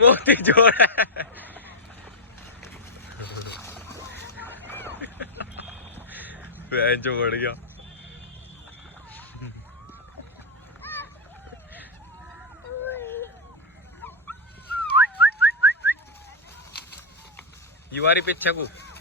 बहुत ही जोर है। जो बढ़ गया। युवारी पीछे को